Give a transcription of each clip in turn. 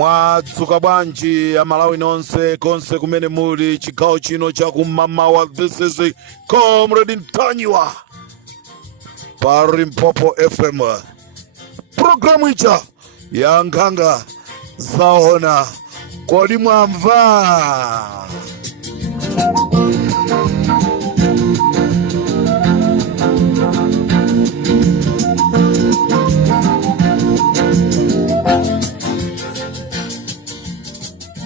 Mwadzuka bwanji Amalawi nonse konse kumene muli chigawo chino cha kumamawa. This is Comrade Ntanyiwa pa Limpopo FM. Programu icha ya Nkanga Zaona kodi mwamva.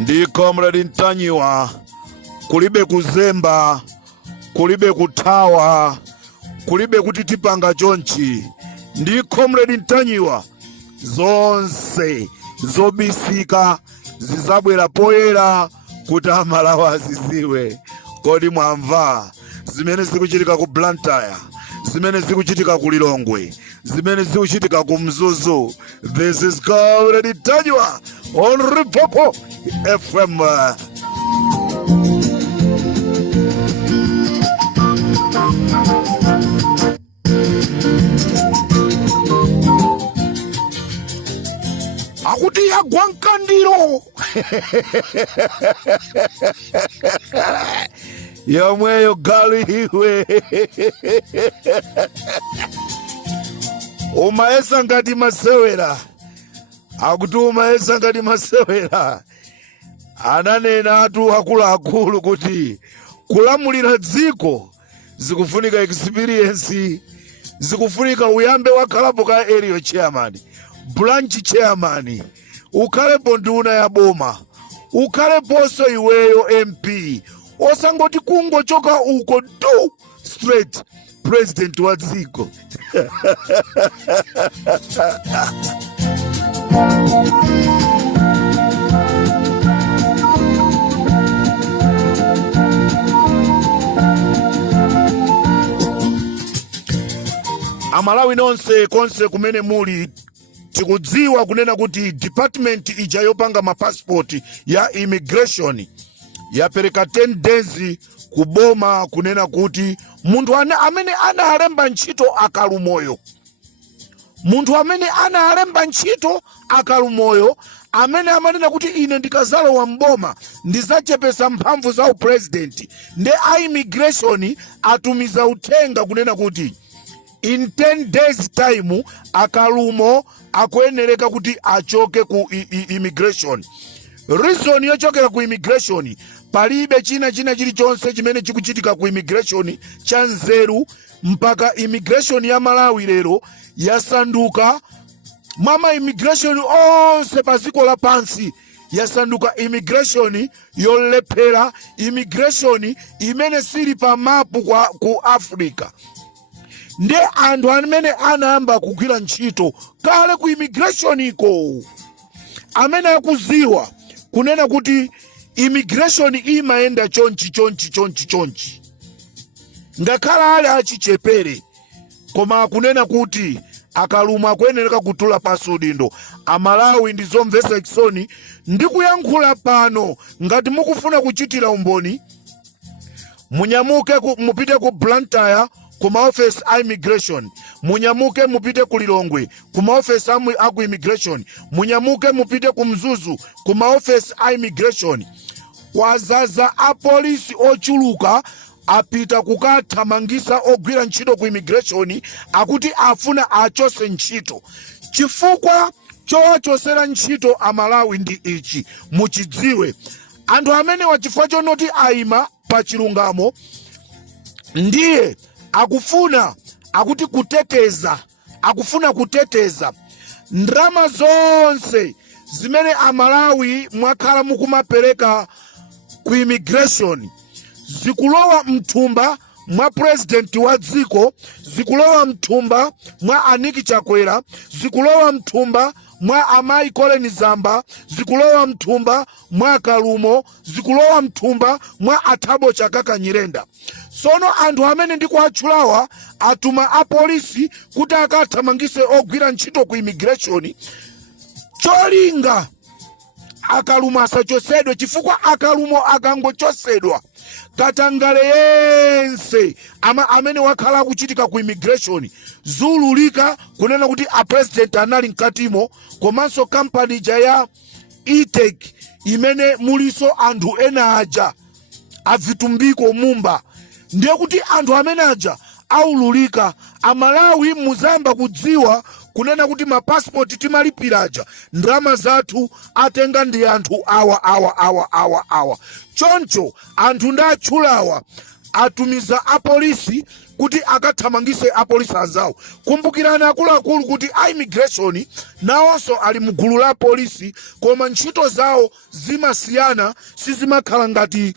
Ndi Comrade Ntanyiwa, kulibe kuzemba, kulibe kutawa, kulibe kutitipanga chonchi. Ndi Comrade Ntanyiwa, zonse zobisika zizabwera poyera kuti Amalawi aziziwe. Kodi mwamva zimene zikuchitika ku Blantyre, zimene zikuchitika ku Lilongwe, zimene zikuchitika ku Mzuzu. This is Comrade Ntanyiwa on Limpopo FM. Akuti ya Gwankandiro yomweyo galiwe umaesa ngati masewera. Akuti umaesa ngati masewera. Ananena atu akuluakulu kuti kulamulira dziko zikufunika experience, zikufunika uyambe wakhalapo ka area chairman, branch chairman, ukhalepo nduna ya boma, ukhaleponso iweyo MP. Osangoti kungochoka uko do straight president wa dziko. Amalawi nonse konse kumene muli tikudziwa kunena kuti department ija yopanga mapassport ya immigration yapereka 10 days kuboma kunena kuti munthu amene analemba ntchito akalumoyo, munthu amene analemba ntchito akalumoyo, amene amanena kuti ine ndikazalo wa mboma ndizachepesa mphamvu za upresident, nde a immigration atumiza uthenga kunena kuti in 10 days time akalumo akuyenereka kuti achoke ku immigration. Reason yochokera ku immigration, palibe china chilichonse chimene chikuchitika ku immigration cha nzeru, mpaka immigration ya Malawi lero yasanduka mama immigration onse paziko la pansi yasanduka immigration yolephera, immigration imene sili pa mapu ku Africa. Nde anthu amene anayamba kugwira ntchito kale ku immigration iko, amene akuziwa kunena kuti immigration imayenda chonchi ngakhala ali achichepere, koma kunena kuti akaluma akuyenereka kutula pasi udindo. Amalawi ndizomvesa chisoni ndikuyankhula pano. Ngati mukufuna kuchitira umboni, munyamuke mupite ku Blantyre kuma office a immigration, munyamuke mupite ku Lilongwe kuma office a immigration, munyamuke mupite ku Mzuzu kuma office a immigration. Kwazaza a polisi ochuluka apita kukathamangisa ogwira ntchito ku immigration, akuti afuna achose ntchito. Chifukwa chowachosera ntchito Amalawi ndi ichi, muchidziwe. Anthu amene wachifukwa chonoti aima pa chilungamo ndiye akuti akufuna kuteteza ndrama zonse zimene Amalawi mwakhala mukumapereka ku immigration, zikulowa mthumba mwa president wa dziko, zikulowa mthumba mwa Aniki Chakwera, zikulowa mthumba mwa Amayi Colin Zamba, zikulowa mthumba mwa Kalumo, zikulowa mthumba mwa Athabo Chakaka Nyirenda. Sono anthu amene ndikuatchulawa atuma a polisi kuti akathamangise ogwira ntchito ku immigration, cholinga akalumo asachosedwe. Chifukwa akalumo akangochosedwa katangale yense amene wakhala kuchitika ku immigration zululika kunena kuti a president anali mkatimo, komanso company jaya itek imene muliso anthu ena aja avitumbiko mumba. Ndiye kuti anthu amene aja aululika Amalawi muzayamba kudziwa kunena kuti mapasipoti timalipiraja ndalama zathu atenga ndi anthu awa. Choncho anthu ndatchulawa atumiza apolisi kuti akathamangise apolisi anzawo. Kumbukirani akuluakulu kuti immigration nawonso ali mugulu la polisi, koma ntchito zawo zimasiyana, sizimakhala ngati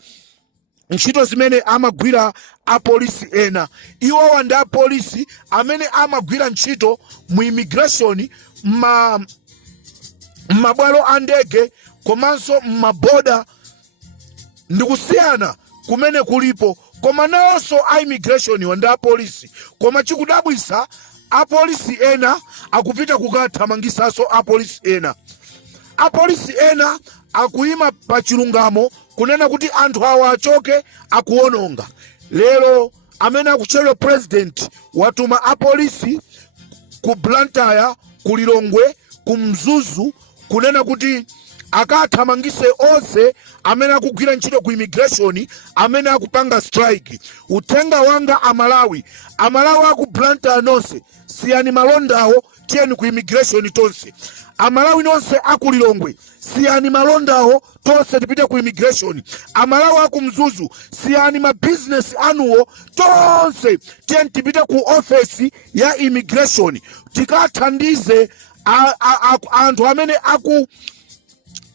ntchito zimene amagwira apolisi ena. Iwowa ndi apolisi amene amagwira ntchito mu immigration m'mabwalo a ndege komanso m'maboda, ndikusiyana kumene kulipo. Koma nawonso immigration ndi apolisi, koma chikudabwisa apolisi ena akupita kukathamangisaso apolisi ena. Apolisi ena akuyima pa chilungamo kunena kuti anthu awa achoke akuononga. Lero amene akutchedwa president watuma apolisi ku Blantyre, ku Lilongwe, ku Mzuzu kunena kuti akathamangise onse amene akugwira ntchito ku immigration amene akupanga strike. Uthenga wanga Amalawi aku Blantyre nonse siyani malondawo, tiyeni ku immigration tonse. Amalawi nonse aku Lilongwe siyani malondawo, tonse tipite ku immigration. Amalawi aku Mzuzu siyani ma business anuwo, tonse tiyeni tipite ku office ya immigration tikathandize anthu amene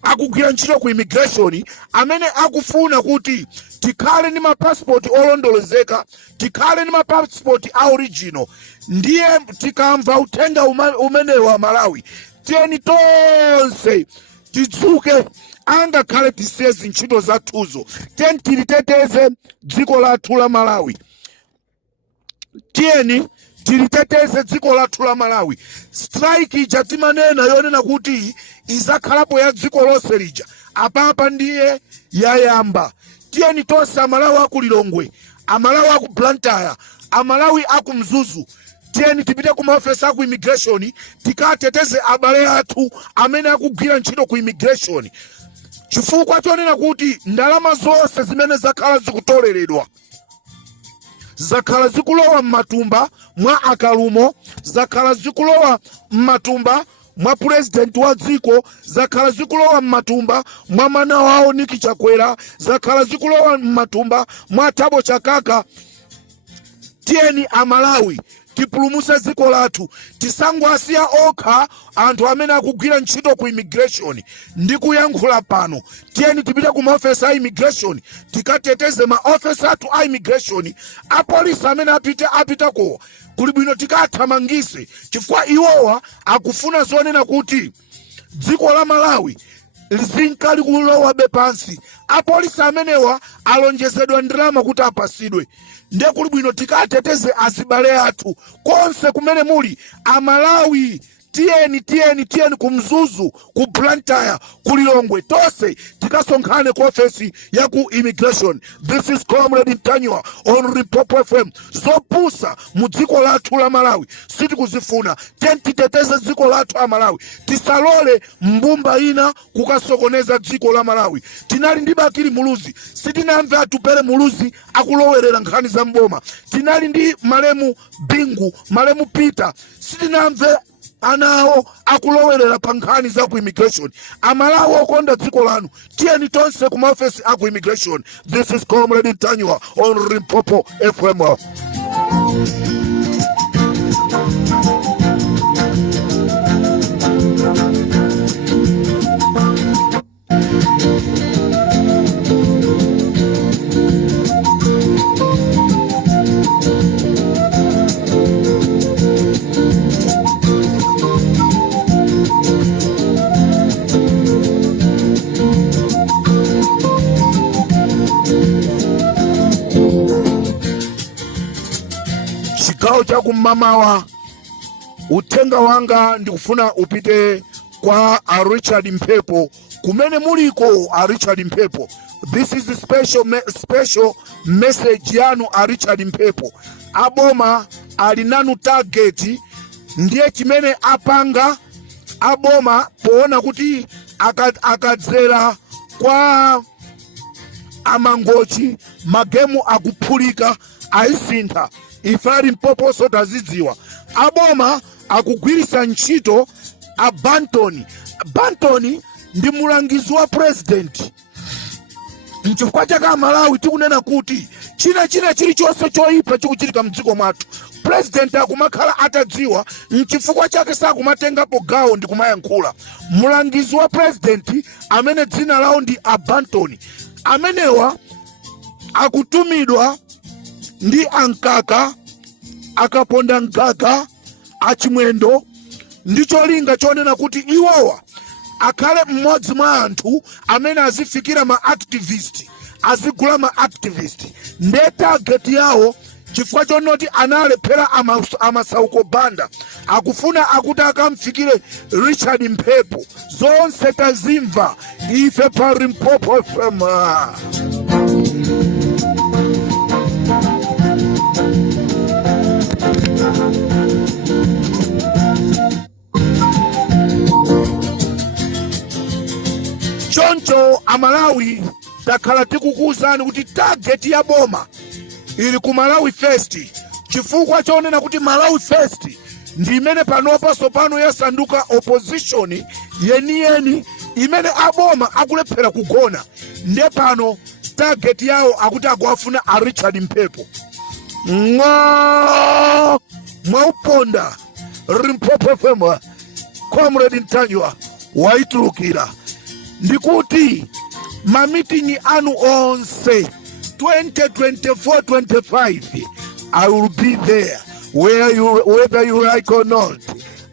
akugwira ntchito ku immigration, amene akufuna kuti tikhale ni mapasipoti olondolezeka, tikhale ni mapasipoti a original. Ndiye tikamva uthenga umenewa Malawi, tiyeni tonse tidzuke, angakhale tisiye zintchito zathuzo, tiyeni tiliteteze dziko lathu la Malawi. Tiyeni tiliteteze dziko lathu la Malawi. Strike ija timanena yonena kuti izakhalapo ya dziko lonse lija, apapa ndiye yayamba. Tiyeni tonse Amalawi aku Lilongwe, Amalawi aku Blantyre, Amalawi aku Mzuzu, tiyeni tipite ku maofesi aku immigration tikateteze abale athu amene akugwira ntchito ku immigration. Chifukwa chonena kuti ndalama zonse zimene zakhala zikutoleredwa, zakhala zikulowa m'matumba mwa akalumo, zakhala zikulowa m'matumba mwa president wa dziko, zakhala zikulowa m'matumba mwa mana wawo Niki Chakwera, zakhala zikulowa m'matumba mwa Thabo Chakaka. Tiyeni Amalawi tipulumuse dziko lathu, tisangwasiya okha anthu amene akugwira ntchito ku immigration. Ndi kuyankhula pano, tiyeni tipite ku maofesi a immigration tikateteze maofesi athu a immigration. Apolisi amene apitako kuli bwino tikathamangise, chifukwa iwowa akufuna zonena kuti dziko la Malawi lizinkali kulowa bepansi. Apolisi amenewa alonjezedwa ndalama kuti apasidwe. Ndiye kuli bwino tikateteze azibale athu konse kumene muli. Amalawi tiyeni ku Mzuzu, ku Blantyre, ku Lilongwe, tonse tikasonkhane ku ofesi ya ku immigration. This is Comrade Mtanywa on Limpopo FM. Zopusa mu dziko lathu la Malawi sitikuzifuna. Tiyeni titeteze dziko lathu la Malawi, tisalole mbumba ina kukasokoneza dziko la Malawi. Tinali ndi Bakili Muluzi, sitinamve atupere Muluzi akulowerera nkhani za mboma. Tinali ndi Malemu Bingu, Malemu Peter, sitinamve anawo akulowerera pa nkhani za ku immigration. Amalawi okonda dziko lanu, tiyeni tonse ku maofesi aku immigration. This is Comrade Mtanywa on Limpopo FM. Chigawo cha kumamawa, uthenga wanga ndikufuna upite kwa Richard Mphepo. Kumene muliko Richard Mphepo, this is a special message yanu Richard Mphepo. Aboma alinanu target, ndiye chimene apanga aboma poona kuti akadzera kwa amangochi magemu akuphulika aisintha. Ife ali mpoposo tazidziwa aboma akugwirisa ntchito a Banton. Banton ndi mulangizi wa president. Nchifukwa chaka Malawi tikunena kuti china chilichonse choyipa chikuchitika mdziko mwathu president akumakhala atadziwa, nchifukwa chake sakumatengapo gawo ndi kumayankhula. Mulangizi wa president amene dzina lawo ndi a Banton, amenewa akutumidwa ndi ankaka akaponda mkaka achimwendo ndi cholinga chonena kuti iwowa akhale mmodzi mwa anthu amene azifikira ma activist, azigula ma activist. Nde target yawo chifukwa chonoti analephera amasauko banda akufuna akuti akamfikire Richard Mphepo. Zonse tazimva ife pa Limpopo FM. Choncho Amalawi takhala tikukuwuzani kuti target ya boma ili ku Malawi First, chifukwa chonena kuti Malawi First ndi imene panopa sopano yasanduka opposition yeniyeni imene aboma akulephera kugona. Nde pano target yawo akuti akuwafuna a Richard Mphepo. Mwauponda Limpopo FM Comrade Ntanywa waitulukira ndikuti mamitingi anu onse 2024-25 I will be there whether you like or not.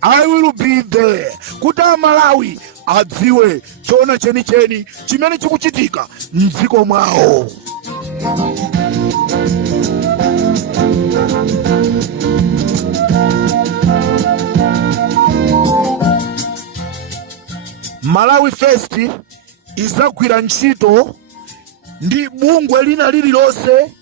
I will be there. Kuti Malawi adziwe chona chenicheni chimene chikuchitika mdziko mwawo. Malawi First izagwira ntchito ndi bungwe lina lililonse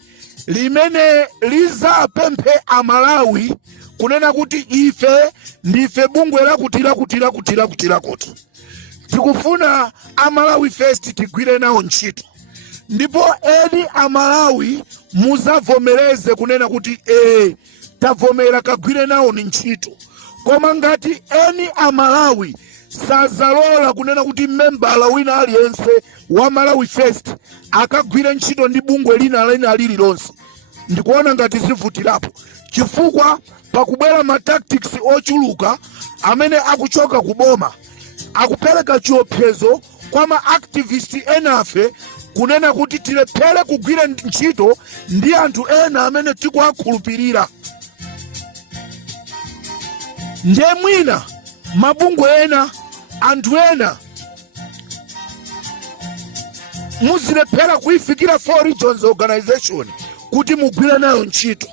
limene lizapemphe Amalawi kunena kuti ife ndife bungwe lakutira kuti tikufuna Amalawi First tigwire nawo ntchito. Ndipo eni Amalawi muzavomereze kunena kuti tavomera kagwire nawo ni ntchito. Koma ngati eni Amalawi sazalola kunena kuti membala wina aliyense wa Malawi First akagwira ntchito ndi bungwe lina lililonse, ndikuona ngati zivutirapo, chifukwa pakubwera ma tactics ochuluka amene akuchoka kuboma akupereka chiopsezo kwa ma activist enafe kunena kuti tilephere kugwira ntchito ndi anthu ena amene tikuwakhulupirira. Ndiye mwina mabungwe ena anthu ena muzilephera kuifikira 4 Regions Organization kuti mugwire nayo ntchito,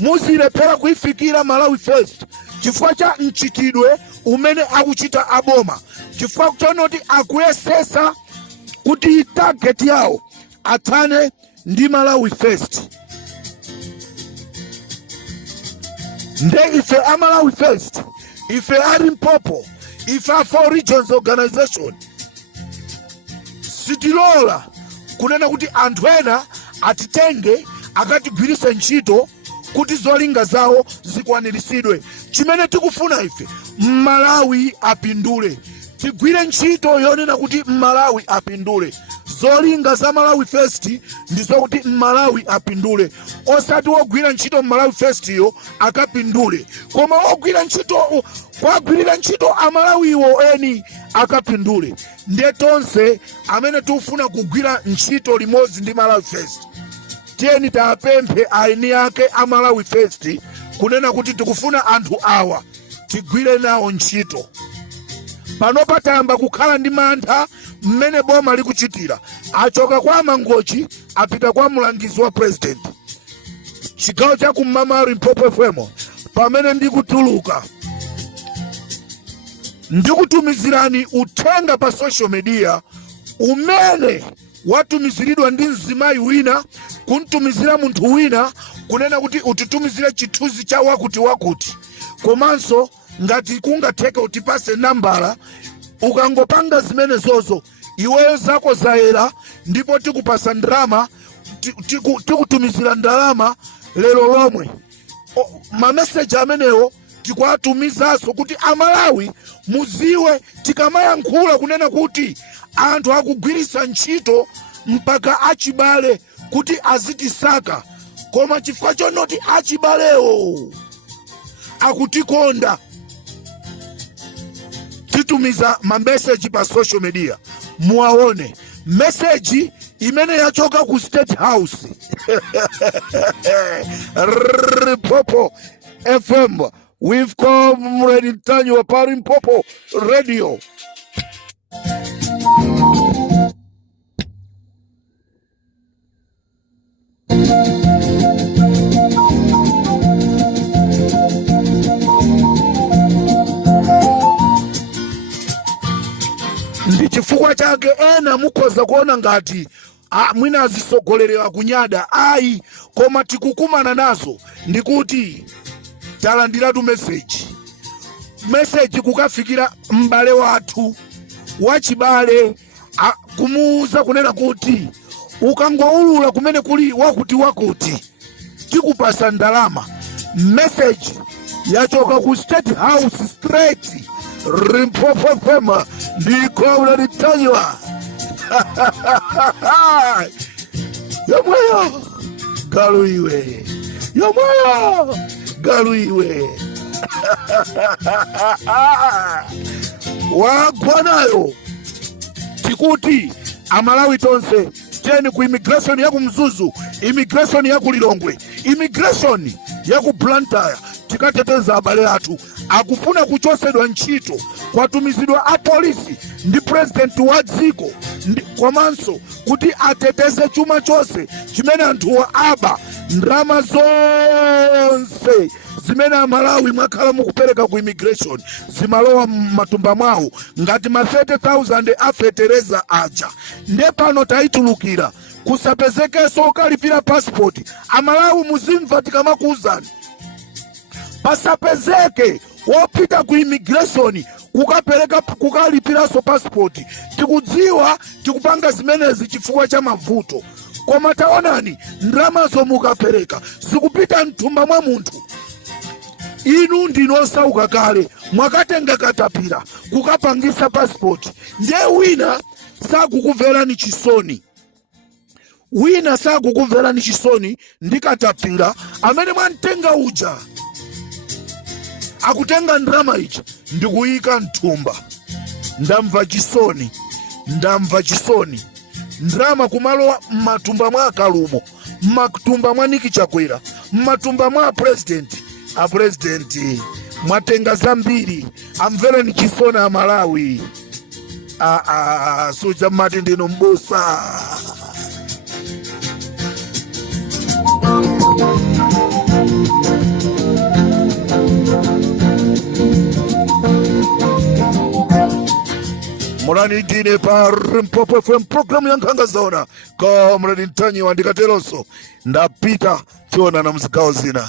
muzilephera kuifikira Malawi First chifukwa cha mchitidwe umene akuchita aboma, chifukwa chonoti akuyesesa kuti target yawo athane ndi Malawi First. Nde ife a Malawi First, ife a Limpopo, ife a 4 Regions Organization sitilola kunena kuti anthu ena atitenge akatigwirise ntchito kuti zolinga zawo zikwaniritsidwe. Chimene tikufuna ife Malawi apindule, tigwire ntchito yonena kuti Malawi apindule. Zolinga za Malawi First ndizo kuti Malawi apindule, osati wogwira ntchito Malawi First yo akapindule, koma wogwira ntchito kwagwirira ntchito Amalawiwo eni akapindule. Ndiye tonse amene tufuna kugwira ntchito limodzi ndi Malawi First, tiyeni tapemphe aini ake a Malawi First kunena kuti tikufuna anthu awa tigwire nawo ntchito. Pano patamba kukhala ndi mantha mmene boma likuchitira, achoka kwa Mangochi apita kwa mulangizi wa president. Chigawo cha kum'mawa Limpopo FM pamene ndikutuluka ndikutumizirani uthenga pa social media umene watumiziridwa ndi mzimayi wina kuntumizira munthu wina kunena kuti utitumizire chithunzi cha wakuti. Komanso ngati kungatheka utipase nambala ukangopanga zimene zozo iweyo zako zaera, ndipo tikupasa ndalama, tikutumizira ndalama lero lomwe. Mameseji amenewo tikuatumizaso kuti Amalawi muziwe, tikamayankhula kunena kuti anthu akugwirisa ntchito mpaka achibale kuti azitisaka, koma chifukwa chonoti achibalewo akutikonda, titumiza mameseji pa social media muwaone. Meseji imene yachoka ku State House Limpopo FM, we've come ready Ntanywa pa Limpopo Radio. Ndi chifukwa chake ena mukhoza kuona ngati mwina azisogolerera kunyada ayi, koma tikukumana nazo ndikuti talandiratu message kukafikira mbale wathu wachibale, kumuuza kunena kuti ukangoulula kumene kuli wakuti tikupasa ndalama. Message yachoka ku State House straight Limpopo FM, ndiko Ntanywa. Yomweyo galuiwe, yomweyo galuiwe. Wagwanayo tikuti Amalawi tonse teni ku immigration ya kumzuzu, immigration ya kulilongwe, immigration ya ku Blantyre, tikateteza abale athu akufuna kuchosedwa ntchito, kwatumizidwa a polisi ndi president wa dziko, komanso kuti ateteze chuma chose chimene anthuwa aba, ndalama zonse zimene Amalawi mwakhala mukupereka ku immigration zimalowa matumba mwawo, ngati ma 30,000 afetereza aja. Nde pano taitulukira kusapezekeso ukalipira passport. Amalawi muzimva tikamakuuzani, pasapezeke wopita ku immigration kukapereka kukalipiraso passport. Tikudziwa tikupanga zimenezi chifukwa cha mavuto, koma taonani ndalama zomukapereka zikupita mthumba mwa munthu. Inu ndinosauka kale mwakatenga katapira kukapangisa passport, ndiye wina sakukumverani chisoni, wina sakukumverani chisoni ndi katapira amene mwantenga uja akutenga ndalama ija ndikuyika mthumba. Ndamva chisoni, ndalama kumalowa matumba mwa Kalumo, matumba mwa Niki Chakwera, matumba mwa president. A president mwatenga zambiri, amvereni chisoni Amalawi. Suja mati ndino mbusa. Mulani dine pa Limpopo FM, programu yankanga zona. Kwa mulani Ntanywa ndikateloso, ndapita tiona na mzikao zina.